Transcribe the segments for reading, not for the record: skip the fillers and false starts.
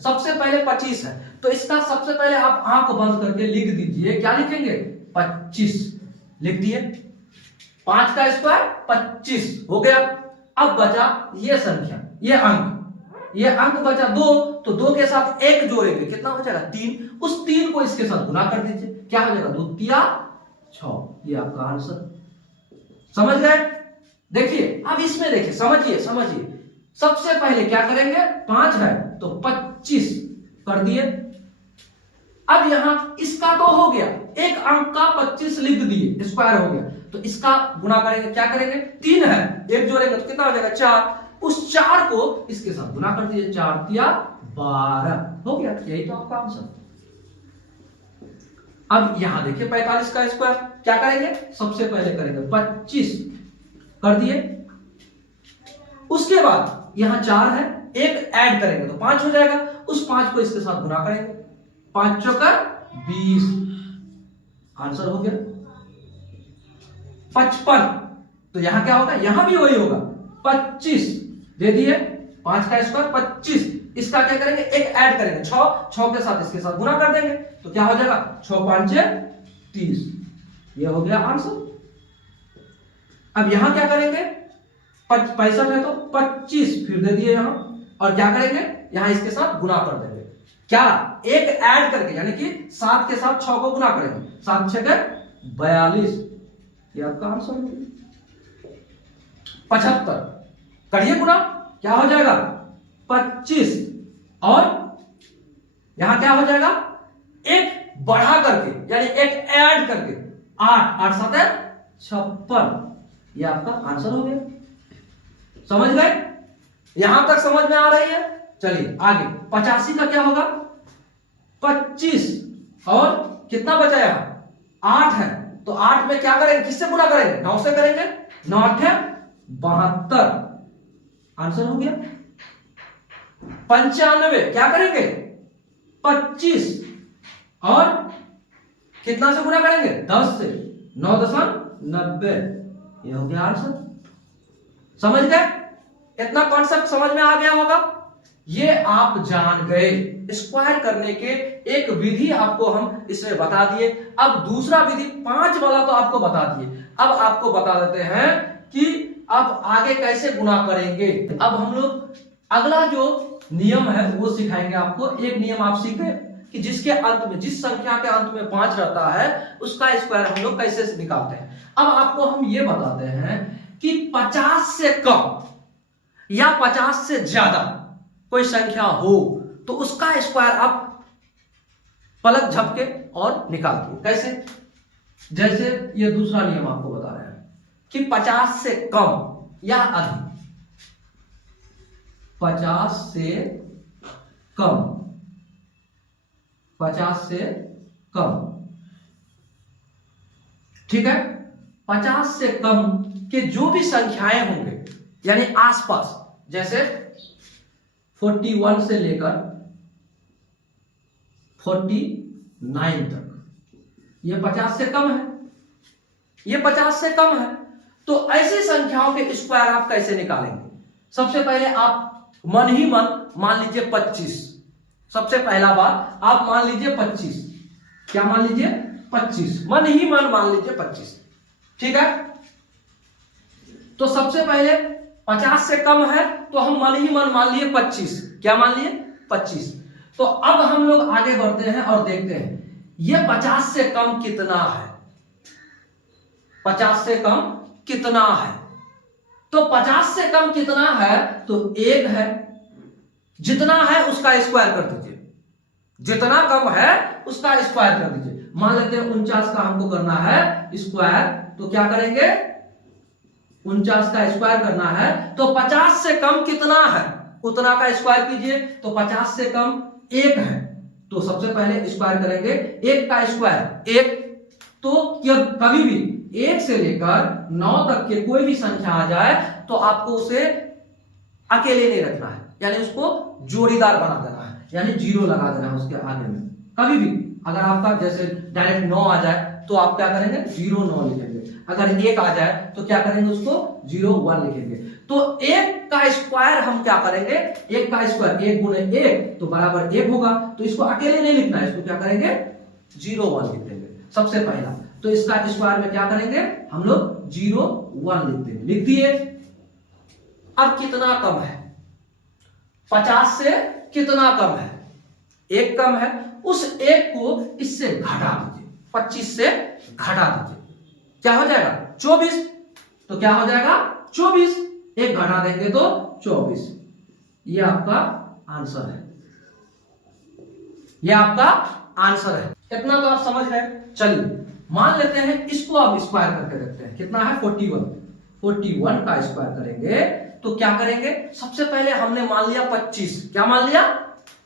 सबसे पहले 25 है, तो इसका सबसे पहले आप आंख बंद करके लिख दीजिए। क्या लिखेंगे? 25 लिख दिए। 5 का स्क्वायर 25 हो गया। अब बचा ये संख्या, ये अंक बचा 2, तो 2 के साथ 1 जोड़ेंगे, कितना हो जाएगा? 3। उस 3 को इसके साथ गुना कर दीजिए, क्या हो जाएगा? 2 तिया 6। ये आपका आंसर। समझ गए? देखिए अब इसमें देखिए, समझिए सबसे पहले क्या करेंगे? 5 है तो 25 कर दिए। अब यहां इसका तो हो गया, एक अंक का 25 लिख दिए, स्क्वायर हो गया, तो इसका गुना करेंगे, क्या करेंगे? 3 है, एक जोड़ेंगे तो कितना हो जाएगा? 4। उस 4 को इसके साथ गुना कर दीजिए, 4 तिया 12 हो गया। यही तो आपका आंसर। अब यहां देखिए 45 का स्क्वायर, क्या करेंगे? सबसे पहले करेंगे 25 कर दिए। उसके बाद यहां 4 है, एक ऐड करेंगे तो 5 हो जाएगा, उस 5 को इसके साथ गुना करेंगे, 5 चौका 20, आंसर हो गया 55। तो यहां क्या होगा? यहां भी वही होगा, 25 दे दिए, 5 का स्क्वायर 25, इसका क्या करेंगे? एक ऐड करेंगे, 6 के साथ इसके साथ गुना कर देंगे, तो क्या हो जाएगा? 6 5 30, ये हो गया आंसर। अब यहां क्या करेंगे? 65 है तो 25 फिर दे दिए यहां, और क्या करेंगे? यहां इसके साथ गुना कर देंगे, क्या? एक ऐड करके, यानी कि 7 के साथ 6 को गुना करेंगे, 7 6 42, ये आपका आंसर है। 75 करिए गुना, क्या हो जाएगा? 25, और यहां क्या हो जाएगा? एक बढ़ा करके, यानी एक ऐड करके 8 8 7 56, ये आपका आंसर हो गया। समझ गए? यहां तक समझ में आ रही है? चलिए आगे 85 का क्या होगा? 25 और कितना बचा यहां? 8 है, तो 8 में क्या करेंगे? किससे गुना करेंगे? 9 से करेंगे, 9 8 72, आंसर हो गया। 95 क्या करेंगे? 25 और कितना से गुना करेंगे? 10 से, 9.90, ये हो गया आंसर। समझ गए? इतना कॉन्सेप्ट समझ में आ गया होगा। ये आप जान गए, स्क्वायर करने के एक विधि आपको हम इसमें बता दिए। अब दूसरा विधि 5 वाला तो आपको बता दिए, अब आपको बता देते हैं कि अब आगे कैसे गुना करेंगे। अब हम लोग अगला जो नियम है वो सिखाएंगे आपको। एक नियम आप सीख गए कि जिसके अंत में, जिस संख्या के अंत में 5 रहता है, उसका स्क्वायर हम लोग कैसे निकालते हैं। अब आपको हम ये बताते हैं कि 50 से कम या 50 से ज्यादा कोई संख्या हो तो उसका स्क्वायर आप पलक झपके और निकाल दिए। कैसे? जैसे ये दूसरा नियम आपको बता रहे हैं कि 50 से कम या अधिक, 50 से कम, 50 से कम, ठीक है? 50 से कम के जो भी संख्याएं होंगे, यानी आसपास, जैसे 41 से लेकर 49 तक, ये 50 से कम है, ये 50 से कम है। तो ऐसी संख्याओं के स्क्वायर आप कैसे निकालेंगे? सबसे पहले आप मन ही मन मान लीजिए 25। सबसे पहला बात आप मान लीजिए 25। क्या मान लीजिए? 25, मन ही मन मान लीजिए 25, ठीक है? तो सबसे पहले 50 से कम है तो हम मन ही मन मान लिए 25। क्या मान लिए? 25। तो अब हम लोग आगे बढ़ते हैं और देखते हैं ये 50 से कम कितना है। 50 से कम कितना है? तो 50 से कम कितना है? तो 1 है। जितना है उसका स्क्वायर कर दीजिए, जितना कम है उसका स्क्वायर कर दीजिए। मान लेते हैं 49 का हमको करना है स्क्वायर, तो क्या करेंगे? 49 का स्क्वायर करना है, तो 50 से कम कितना है उतना का स्क्वायर कीजिए। तो 50 से कम 1 है, तो सबसे पहले स्क्वायर करेंगे 1 का स्क्वायर 1। तो कभी भी 1 से लेकर 9 तक के कोई भी संख्या आ जाए तो आपको उसे अकेले नहीं रखना है, यानी उसको जोड़ीदार बना देना है, यानी 0 लगा देना है उसके आगे में। कभी भी अगर आपका जैसे डायरेक्ट 9 आ जाए तो आप क्या करेंगे? 0 9 लिखेंगे। अगर 1 आ जाए तो क्या करेंगे? उसको 0 1 लिखेंगे। तो 1 का स्क्वायर हम क्या करेंगे, एक का स्क्वायर 1 गुणे 1 तो बराबर 1 होगा, तो इसको अकेले नहीं लिखना है, इसको क्या करेंगे 0 1 लिख देंगे सबसे पहला। तो इसका स्क्वायर में क्या करेंगे हम लोग 0 1 लिख देंगे, लिख दिए। अब कितना कम है, 50 से कितना कम है, 1 कम है, उस 1 को इससे घटा दीजिए, 25 से घटा दीजिए, क्या हो जाएगा 24। तो क्या हो जाएगा 24, 1 घटा देंगे तो 24। ये आपका आंसर है, ये आपका आंसर है। इतना तो आप समझ गए। चलिए मान लेते हैं इसको आप स्क्वायर करके देखते हैं, कितना है 41 का स्क्वायर करेंगे तो क्या करेंगे, सबसे पहले हमने मान लिया 25, क्या मान लिया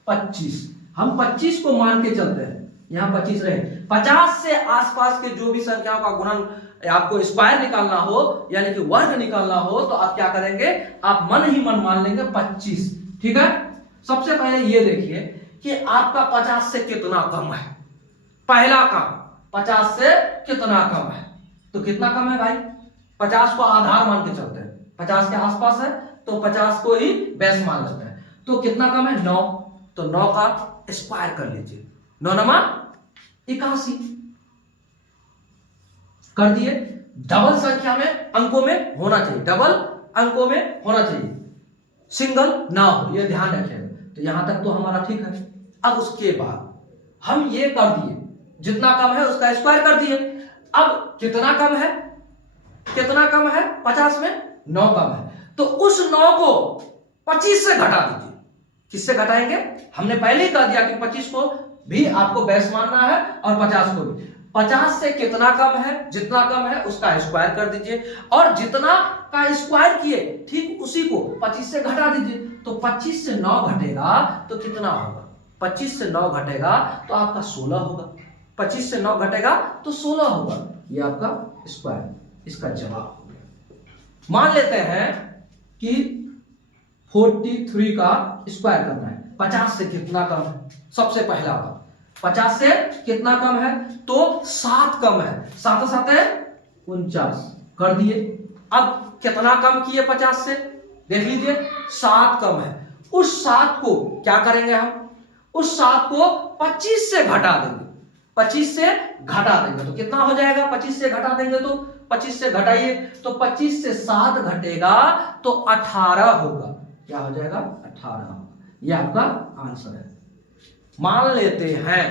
25, हम 25 को मान के चलते हैं, यहां 25 रहे, 50 से आसपास के जो भी संख्याओं का गुणन आपको स्क्वायर निकालना हो यानी कि वर्ग निकालना हो तो आप क्या करेंगे, आप मन ही मन मान लेंगे 25, ठीक है। सबसे पहले ये देखिए कि आपका 50 से कितना कम है, पहला काम 50 से कितना कम है, तो कितना कम है भाई, 50 को आधार मान के चलते हैं, 50 के आसपास है तो 50 को ही बेस मान लेते हैं, तो कितना कम है 9, तो 9 का स्क्वायर कर लीजिए, 9 नमा 81 कर दिए। डबल संख्या में अंकों में होना चाहिए, डबल अंकों में होना चाहिए, सिंगल ना हो, यह ध्यान रखें। तो यहां तक तो हमारा ठीक है। अब उसके बाद हम ये कर दिए, जितना कम है उसका स्क्वायर कर दिए। अब कितना कम है, कितना कम है 50 में 9 कम है, तो उस 9 को 25 से घटा दीजिए। किससे घटाएंगे, हमने पहले ही कह दिया कि 25 को भी आपको बेस मानना है और 50 को भी। 50 से कितना कम है, जितना कम है उसका स्क्वायर कर दीजिए, और जितना का स्क्वायर किए ठीक उसी को 25 से घटा दीजिए। तो 25 से 9 घटेगा तो कितना होगा, 25 से 9 घटेगा तो आपका 16 होगा, 25 से 9 घटेगा तो 16 होगा, ये आपका स्क्वायर, इसका जवाब हो गया। मान लेते हैं कि 43 का स्क्वायर करना है, 50 से कितना कम है, सबसे पहला बात 50 से कितना कम है, तो 7 कम है, 7 7 है 49 कर दिए। अब कितना कम किए 50 से, देख लीजिए 7 कम है, उस 7 को क्या करेंगे हम, उस 7 को 25 से घटा देंगे, 25 से घटा देंगे तो कितना हो जाएगा, 25 से घटा देंगे तो 25 से घटाइए तो 25 से 7 घटेगा तो 18 होगा, क्या हो जाएगा 18 होगा, यह आपका आंसर है। मान लेते हैं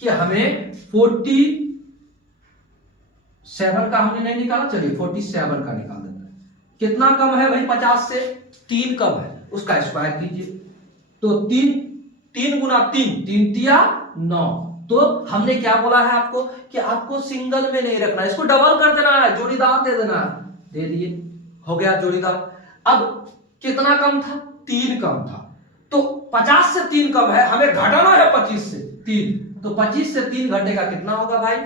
कि हमें 47 का हमने नहीं निकाला, चलिए 47 का निकाल देते हैं। कितना कम है भाई 50 से, 3 कम है, उसका स्क्वायर कीजिए, तो 3 गुना 3 3 तिया 9। तो हमने क्या बोला है आपको कि आपको सिंगल में नहीं रखना, इसको डबल कर देना है, जोड़ीदार दे देना है, दे दिए, हो गया जोड़ीदार। अब कितना कम था, 3 कम था, तो 50 से 3 कम है, हमें घटाना है 25 से 3, तो 25 से 3 घटेगा कितना होगा भाई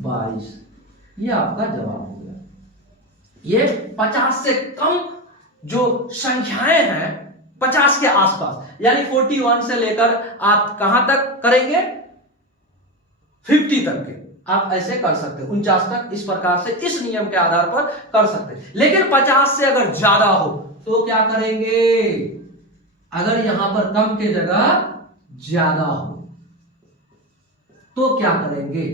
22, ये आपका जवाब हो गया। ये 50 से कम जो संख्याएं हैं 50 के आसपास, यानी 41 से लेकर आप कहां तक करेंगे 50 तक के आप ऐसे कर सकते हैं, 49 तक, इस प्रकार से इस नियम के आधार पर कर सकते हैं। लेकिन 50 से अगर ज्यादा हो तो क्या करेंगे, अगर यहां पर कम के जगह ज्यादा हो तो क्या करेंगे,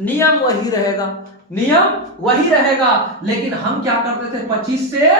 नियम वही रहेगा, नियम वही रहेगा, लेकिन हम क्या करते थे 25 से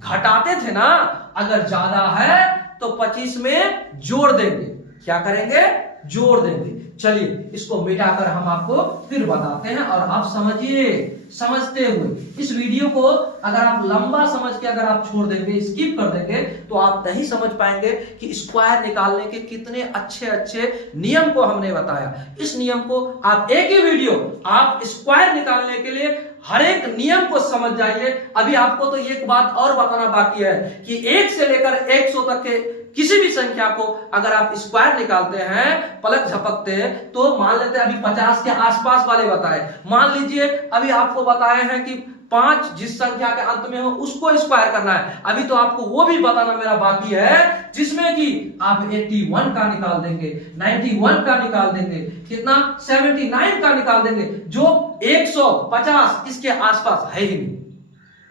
घटाते थे ना, अगर ज्यादा है तो 25 में जोड़ देंगे, क्या करेंगे जोड़ देंगे। चलिए इसको मिटाकर हम आपको फिर बताते हैं, और आप समझिए, समझते हुए इस वीडियो को अगर आप लंबा समझ के अगर आप छोड़ देंगे, स्किप कर देंगे, तो आप नहीं समझ पाएंगे कि स्क्वायर निकालने के कितने अच्छे अच्छे नियम को हमने बताया। इस नियम को आप एक ही वीडियो आप स्क्वायर निकालने के लिए हर एक नियम को समझ जाइए। अभी आपको तो एक बात और बताना बाकी है कि 1 से लेकर 100 तक के किसी भी संख्या को अगर आप स्क्वायर निकालते हैं पलक झपकते हैं, तो मान लेते हैं अभी 50 के आसपास वाले बताए, मान लीजिए अभी आपको बताए हैं कि 5 जिस संख्या के अंत में हो उसको स्क्वायर करना है, अभी तो आपको वो भी बताना मेरा बाकी है जिसमें कि आप 81 का निकाल देंगे, 91 का निकाल देंगे, कितना 79 का निकाल देंगे, जो 150 इसके आसपास है ही नहीं।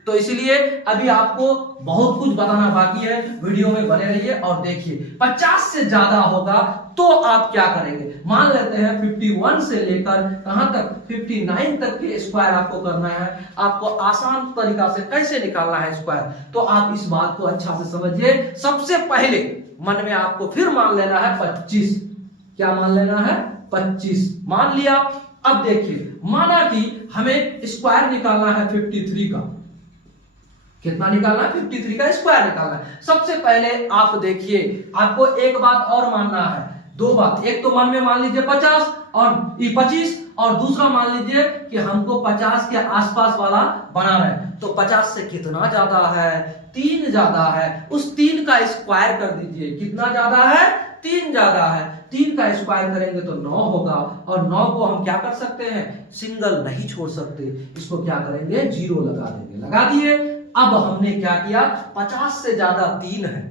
तो इसलिए अभी आपको बहुत कुछ बताना बाकी है, वीडियो में बने रहिए और देखिए। 50 से ज्यादा होगा तो आप क्या करेंगे, मान लेते हैं 51 से लेकर कहां तक 59 तक के स्क्वायर आपको करना है। आपको आसान तरीका से कैसे निकालना है स्क्वायर, तो आप इस बात को अच्छा से समझिए। सबसे पहले मन में आपको फिर मान लेना है 25। क्या मान लेना है? 25 मान लिया। अब देखिए, माना कि हमें स्क्वायर निकालना है 53 का। कितना निकालना है? 53 का स्क्वायर निकालना है। सबसे पहले आप देखिए, आपको एक बात और मानना है, दो बात। एक तो मन में मान लीजिए 50 और 25, और दूसरा मान लीजिए कि हमको 50 के आसपास वाला बनाना है। तो 50 से कितना ज्यादा है? 3 ज्यादा है। उस 3 का स्क्वायर कर दीजिए। कितना ज्यादा है? 3 ज्यादा है। 3 का स्क्वायर करेंगे तो 9 होगा, और 9 को हम क्या कर सकते हैं? सिंगल नहीं छोड़ सकते, इसको क्या करेंगे? 0 लगा देंगे। लगा दिए। अब हमने क्या किया? 50 से ज्यादा 3 है,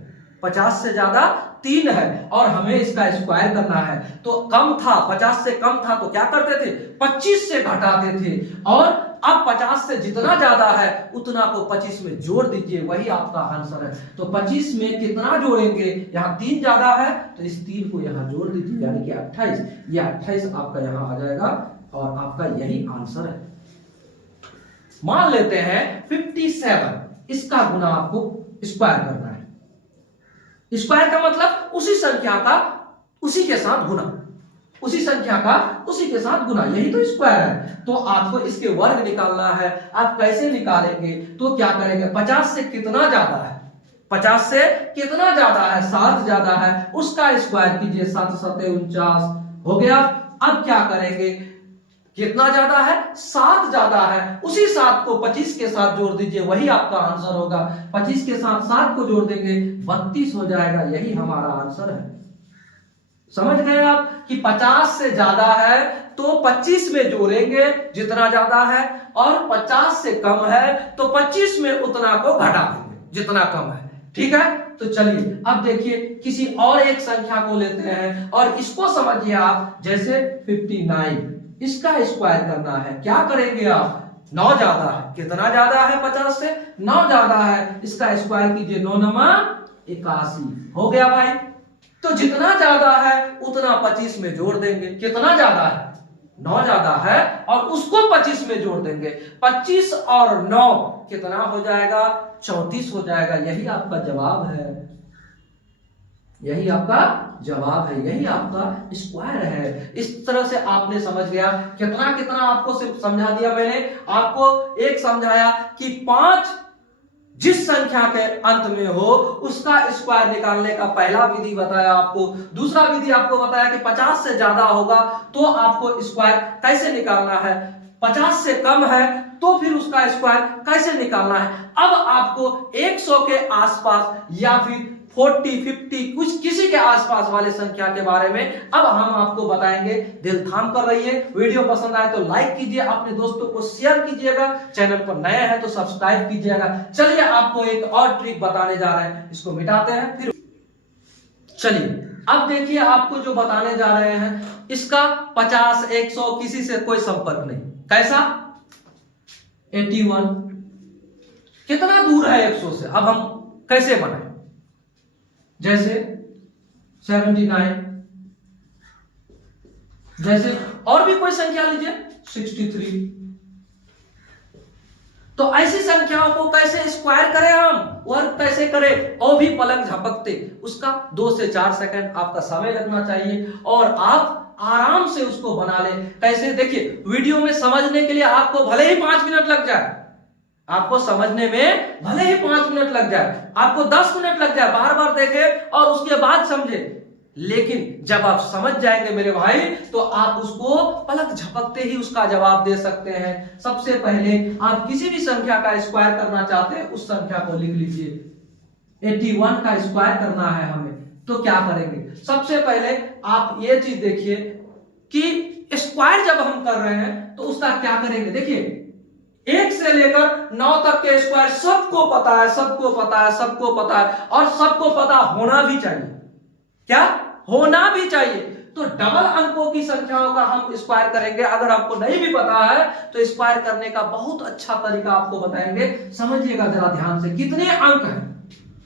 50 से ज्यादा 3 है और हमें इसका स्क्वायर करना है। तो कम था, 50 से कम था तो क्या करते थे? 25 से घटाते थे। और अब 50 से जितना ज्यादा है उतना को 25 में जोड़ दीजिए, वही आपका आंसर है। तो 25 में कितना जोड़ेंगे? यहाँ 3 ज्यादा है तो इस 3 को यहाँ जोड़ दीजिए, यानी कि 28। ये 28 आपका यहाँ आ जाएगा और आपका यही आंसर है। मान लेते हैं 57, इसका गुना आपको स्क्वायर करना है। स्क्वायर का मतलब उसी संख्या का उसी के साथ गुना, उसी संख्या का उसी के साथ गुना, यही तो स्क्वायर है। तो आपको इसके वर्ग निकालना है। आप कैसे निकालेंगे? तो क्या करेंगे? 50 से कितना ज्यादा है? 50 से कितना ज्यादा है? 7 ज्यादा है, उसका स्क्वायर कीजिए। 7 7 49 हो गया। अब क्या करेंगे? कितना ज्यादा है? 7 ज्यादा है। उसी 7 को 25 के साथ जोड़ दीजिए, वही आपका आंसर होगा। 25 के साथ 7 को जोड़ देंगे, 32 हो जाएगा, यही हमारा आंसर है। समझ गए आप कि 50 से ज्यादा है तो 25 में जोड़ेंगे जितना ज्यादा है, और 50 से कम है तो 25 में उतना को घटा देंगे जितना कम है। ठीक है, तो चलिए अब देखिए किसी और एक संख्या को लेते हैं और इसको समझिए आप। जैसे 59, इसका स्क्वायर करना है। क्या करेंगे आप? 9 ज्यादा है। कितना ज्यादा है? 50 से 9 ज्यादा है, इसका स्क्वायर कीजिए। 9 9 81 हो गया भाई। तो जितना ज्यादा है उतना 25 में जोड़ देंगे। कितना ज्यादा है? 9 ज्यादा है और उसको 25 में जोड़ देंगे। 25 और 9 कितना हो जाएगा? 34 हो जाएगा। यही आपका जवाब है, यही आपका जवाब है, यही आपका स्क्वायर है। इस तरह से आपने समझ गया। कितना कितना आपको सिर्फ समझा दिया मैंने। आपको एक समझाया कि 5 जिस संख्या के अंत में हो उसका स्क्वायर निकालने का पहला विधि बताया आपको। दूसरा विधि आपको बताया कि 50 से ज्यादा होगा तो आपको स्क्वायर कैसे निकालना है, 50 से कम है तो फिर उसका स्क्वायर कैसे निकालना है। अब आपको 100 के आसपास या फिर 40 50 कुछ किसी के आसपास वाले संख्या के बारे में अब हम आपको बताएंगे। दिल थाम कर रहिए। वीडियो पसंद आए तो लाइक कीजिए, अपने दोस्तों को शेयर कीजिएगा, चैनल पर नए हैं तो सब्सक्राइब कीजिएगा। चलिए आपको एक और ट्रिक बताने जा रहे हैं, इसको मिटाते हैं फिर। चलिए अब देखिए, आपको जो बताने जा रहे हैं इसका 50 100 किसी से कोई संपर्क नहीं। कैसा? 81 कितना दूर है 100 से? अब हम कैसे बनाएं? जैसे 79, जैसे और भी कोई संख्या लीजिए 63। तो ऐसी संख्याओं को कैसे स्क्वायर करें, हम वर्ग कैसे करें? और भी पलक झपकते उसका 2 से 4 सेकंड आपका समय लगना चाहिए और आप आराम से उसको बना ले। कैसे? देखिए, वीडियो में समझने के लिए आपको भले ही 5 मिनट लग जाए, आपको समझने में भले ही 5 मिनट लग जाए, आपको 10 मिनट लग जाए, बार बार देखे और उसके बाद समझे, लेकिन जब आप समझ जाएंगे मेरे भाई तो आप उसको पलक झपकते ही उसका जवाब दे सकते हैं। सबसे पहले आप किसी भी संख्या का स्क्वायर करना चाहते हैं उस संख्या को लिख लीजिए। 81 का स्क्वायर करना है हमें, तो क्या करेंगे? सबसे पहले आप ये चीज देखिए कि स्क्वायर जब हम कर रहे हैं तो उसका क्या करेंगे। देखिए, 1 से लेकर 9 तक के स्क्वायर सबको पता है, सबको पता है, सबको पता है और सबको पता होना भी चाहिए। क्या? होना भी चाहिए। तो डबल अंकों की संख्याओं का हम स्क्वायर करेंगे। अगर आपको नहीं भी पता है तो स्क्वायर करने का बहुत अच्छा तरीका आपको बताएंगे। समझिएगा जरा ध्यान से, कितने अंक हैं,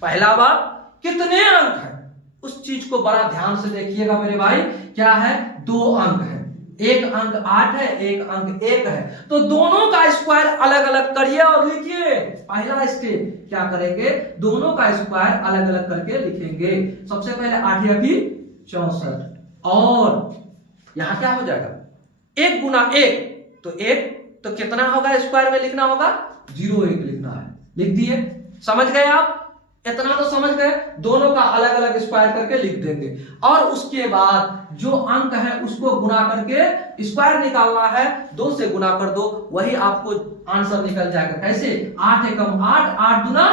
पहला बात कितने अंक हैं, उस चीज को बड़ा ध्यान से देखिएगा मेरे भाई। क्या है, 2 अंक है, एक अंक 8 है, एक अंक 1 है, तो दोनों का स्क्वायर अलग अलग करिए और लिखिए। पहला स्टेप क्या करेंगे, दोनों का स्क्वायर अलग अलग करके लिखेंगे। सबसे पहले 8 की 64 और यहां क्या हो जाएगा 1 गुना 1, तो 1 तो कितना होगा स्क्वायर में लिखना होगा 0,1 लिखना है, लिख दिए। समझ गए आप, इतना तो समझ गए। दोनों का अलग अलग स्क्वायर करके लिख देंगे और उसके बाद जो अंक है उसको गुना करके स्क्वायर निकालना है। 2 से गुना कर दो, वही आपको आंसर निकल जाएगा। कैसे, 8 एकम 8, 8 दुना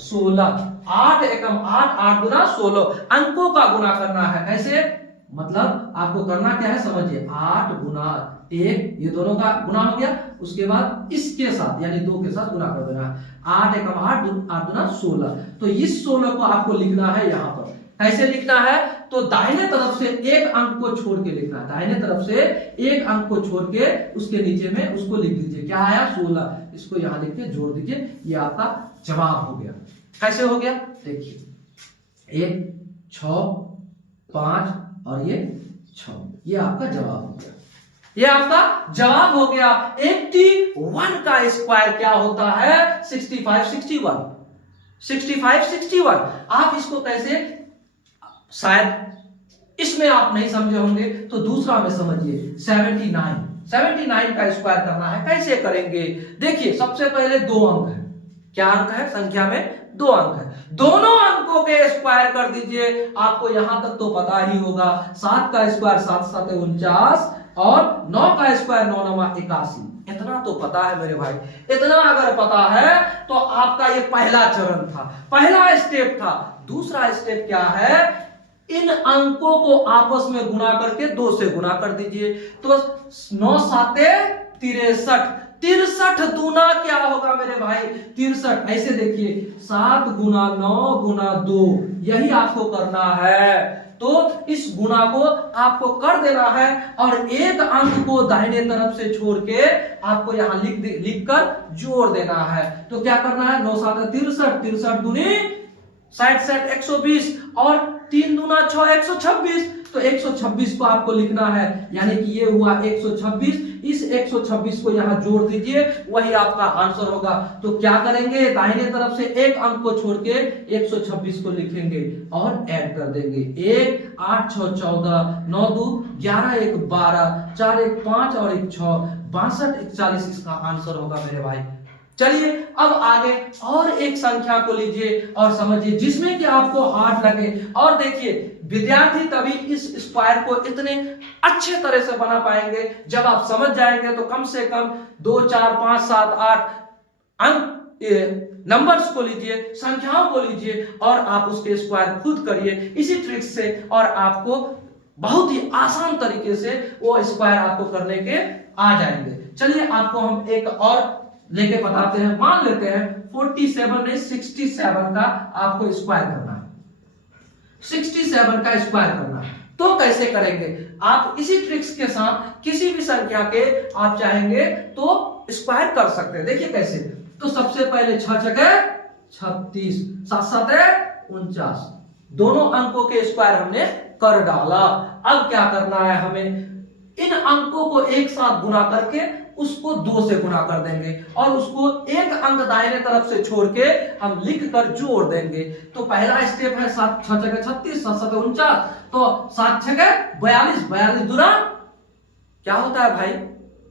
16, 8 एकम 8, 8 दुना 16। अंकों का गुना करना है। कैसे, मतलब आपको करना क्या है समझिए, 8 गुना 1, ये दोनों का गुना हो गया, उसके बाद इसके साथ यानी 2 के साथ गुना कर देना है। 8 एकम 8, 8 दुना 16। तो इस 16 को आपको लिखना है यहां पर। कैसे लिखना है, तो दाहिने तरफ से एक अंक को छोड़ के लिखना है। दाहिने तरफ से एक अंक को छोड़ के उसके नीचे में उसको लिख दीजिए। क्या आया, 16, इसको यहां लिख के जोड़ दीजिए। ये आपका जवाब हो गया। कैसे हो गया, देखिए 1, 6, 5 और ये 6, ये आपका जवाब हो गया। ये आपका जवाब हो गया। 81 का स्क्वायर क्या होता है, 65, 61, 65, 61। आप इसको कैसे, शायद इसमें आप नहीं समझे होंगे तो दूसरा में समझिए। 79 का स्क्वायर करना है। कैसे करेंगे, देखिए सबसे पहले 2 अंक है। क्या अंक है, संख्या में 2 अंक है। दोनों अंकों के स्क्वायर कर दीजिए। आपको यहां तक तो पता ही होगा, 7 का स्क्वायर 7 7 49 और 9 का स्क्वायर 9 9 81। इतना तो पता है मेरे भाई। इतना अगर पता है तो आपका ये पहला चरण था, पहला स्टेप था। दूसरा स्टेप क्या है, इन अंकों को आपस में गुना करके 2 से गुना कर दीजिए। तो 9 7 63, 63 दूना क्या होगा मेरे भाई, 63। ऐसे देखिए 7 गुना 9 गुना 2, यही आपको करना है। तो इस गुना को आपको कर देना है और एक अंक को दाहिने तरफ से छोड़ के आपको यहां लिख कर जोड़ देना है। तो क्या करना है, 9 7 63, 63 दूनी 60 60 120 और 3 दूना 6 126। तो 126 को आपको लिखना है, यानी कि ये हुआ 126। इस 126 को यहां जोड़ दीजिए, वही आपका आंसर होगा। तो क्या करेंगे, दाहिने तरफ से एक अंक को छोड़ के 126 को लिखेंगे और ऐड कर देंगे। 1 8 6 14, 9 2 11, 1 12, 4 1 5 और 1 6, 62 41 इसका आंसर होगा मेरे भाई। चलिए अब आगे और एक संख्या को लीजिए और समझिए जिसमें कि आपको हार्ड लगे। और देखिए विद्यार्थी तभी इस स्क्वायर को इतने अच्छे तरह से बना पाएंगे जब आप समझ जाएंगे। तो कम से कम 2 4 5 7 8 अंक नंबर्स को लीजिए, संख्याओं को लीजिए और आप उसके स्क्वायर खुद करिए इसी ट्रिक से, और आपको बहुत ही आसान तरीके से वो स्क्वायर आपको करने के आ जाएंगे। चलिए आपको हम एक और लेके बताते हैं। मान लेते हैं 47 ने 67 का आपको स्क्वायर करना है, 67 का स्क्वायर करना है। तो कैसे करेंगे, आप इसी ट्रिक्स के साथ किसी भी संख्या के आप चाहेंगे तो स्क्वायर कर सकते हैं। देखिए कैसे, तो सबसे पहले 6 जगह 36, 7 7 49, दोनों अंकों के स्क्वायर हमने कर डाला। अब क्या करना है, हमें इन अंकों को एक साथ गुना करके उसको 2 से गुना कर देंगे और उसको एक अंक दाहिने तरफ से छोड़ के हम लिख कर जोड़ देंगे। तो पहला स्टेप है 7 6 जगह 36, 7 7 49, तो 7 जगह 42, 42 दुना क्या होता है भाई,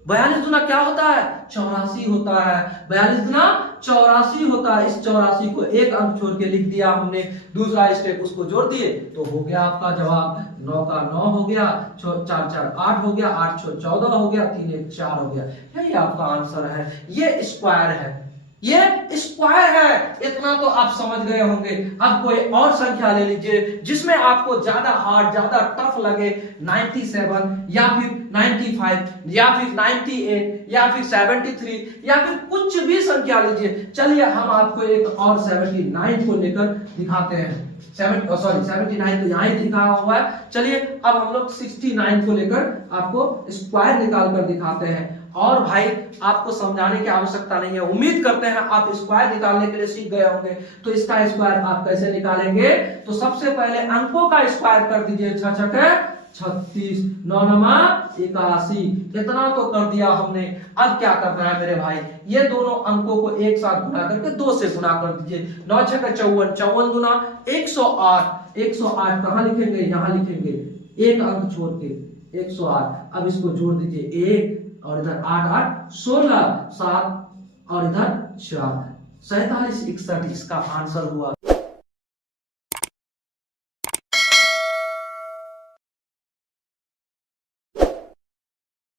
42 दुना क्या होता है, 84 होता है। 42 गुना 84 होता है। इस 84 को एक अंक छोड़ के लिख दिया हमने। दूसरा स्टेप उसको जोड़ दिए तो हो गया आपका जवाब। 9 का 9 हो गया, 4 4 8 हो गया, 8 6 14 हो गया, 3 1 4 हो गया। यही आपका आंसर है। ये स्क्वायर है, ये स्क्वायर है, इतना तो आप समझ गए होंगे। अब कोई और संख्या ले लीजिए जिसमें आपको ज्यादा हार्ड, ज्यादा टफ लगे, 97 या फिर 95 या फिर 98 या फिर 73 या फिर कुछ भी संख्या लीजिए। चलिए हम आपको एक और 79 को लेकर दिखाते हैं। 79 तो यहाँ ही दिखा हुआ है। चलिए अब हम लोग 69 को लेकर आपको स्क्वायर निकाल कर दिखाते हैं। और भाई आपको समझाने की आवश्यकता नहीं है, उम्मीद करते हैं आप स्क्वायर निकालने के लिए सीख गए होंगे। तो इसका स्क्वायर आप कैसे निकालेंगे? तो सबसे पहले अंकों का स्क्वायर कर दीजिए। 6 छके 36, 9 नमा 81, इतना तो कर दिया हमने। अब क्या करना है मेरे भाई? ये दोनों अंकों को एक साथ गुणा करके 2 से गुणा कर दीजिए। 9 छके 54, 54 गुना 108, 108 कहाँ लिखेंगे? यहाँ लिखेंगे, एक अंक छोड़ के 108। अब इसको जोड़ दीजिए, 1 और इधर 8 8 16, 7 और इधर 4, 47 61 इसका आंसर हुआ।